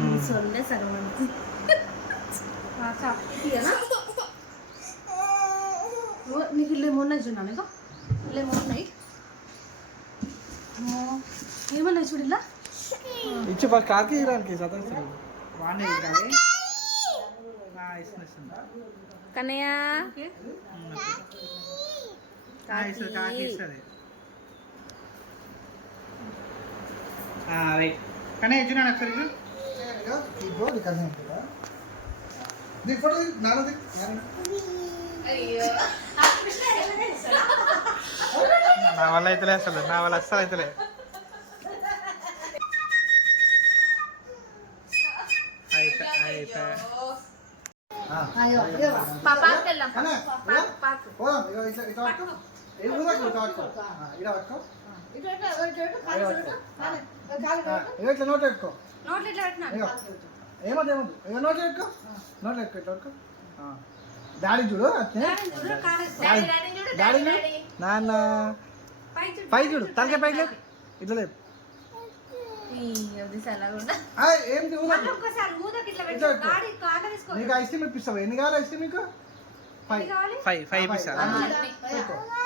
நீ சொல்ல சரவணன் నీకు లెమన్ నైట్ చూడాలి ఇంకా లెమన్ నైట్ ఏమన్నా చూడిలా ఇచ్చి కాకి ఇవ్వడానికి కన్నయ్యా కన్నయ్య చూడాలి ఒకసారి ಈಗ ಇಬ್ಬರು ಕಸ ಅಂತಿಲ್ಲ ನೀವು ಫೋಟೋ ನಾನು ನಾವೆಲ್ಲ ಐತಲೆ ಅಸಲ ನಾವೆಲ್ಲ ಅಸಲ ಐತಲೆ ಆಯ್ತ ಆಯ್ತ ಪಾಪ ಅಂತೆಲ್ಲ ಪಾಪ ಪಾಪ ಓ ಇದು ಇದು ಅಂತ এই বুড়া কত আছে এটা আছে এটা এটা এটা পাঁচ টাকা মানে কাল কত এটা নোট রাখো নোট রাখো এমা দেমো এটা নোট রাখো নোট রাখো এটা রাখো দাড়ি জুড়ো আছে দাড়ি জুড়ো কারে দাড়ি দাড়ি জুড়ো দাড়ি না না না পাই জুড়ো পাই জুড়ো তালকে পাই লেখ ইদলে এই ওদিসা লাগো না আই এমদি উনা আপা ওকসার উনা কিట్లా বেজ দাড়ি কাটা ইসকো নিক আইসক্রিম পিসাবে ইনগাল আইসক্রিম কো পাই পাই পাই পিসা আই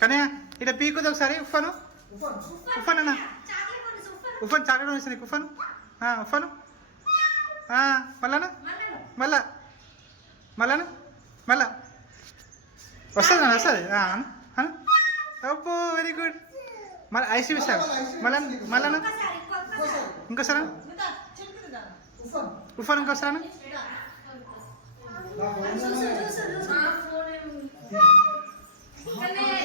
కానీ ఇట్లా పీకుతా ఒకసారి ఉఫాను ఉఫాన్ అన్న ఉఫాన్ చాక్లెట్ వేసింది ఉఫాను ఉఫాను మళ్ళా మళ్ళా మళ్ళాను మళ్ళా వస్తుంది అన్న వస్తుంది అప్పు వెరీ గుడ్ మళ్ళీ ఐస్ క్రీమ్ ఇస్తాను మళ్ళా మళ్ళాను ఇంకోసారా ఉఫాన్ ఇంకోసారా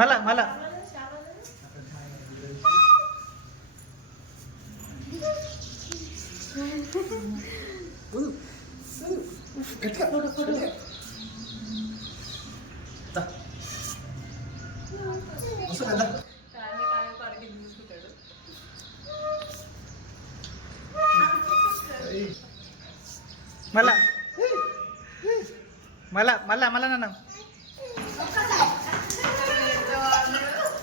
Mala, mala. మళ్ళా మళ్ళా మళ్ళా నన్న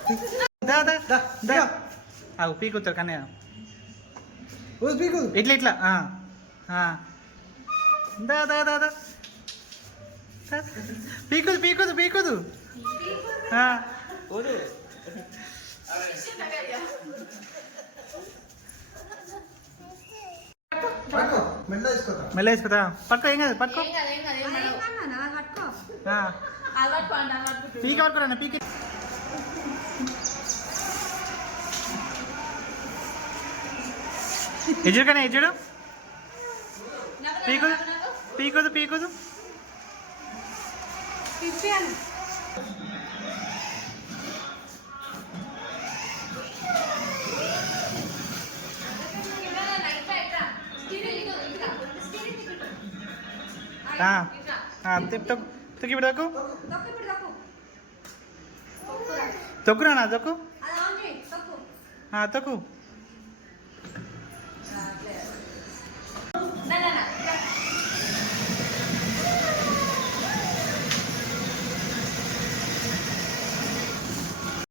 पीकूतर कने इला इला हाँ हाँ दा दा दा दा पीकूद पीकूद पीकूद हाँ मेल्ला मेल्ला पड़को हे पड़को हाँ पीक पड़को पीके ఎజుడుకనే ఎజుడు పీకుదు పీకుదు పీకుదు తొక్కిపిడకు తొక్కురానా తొక్కు తొక్కు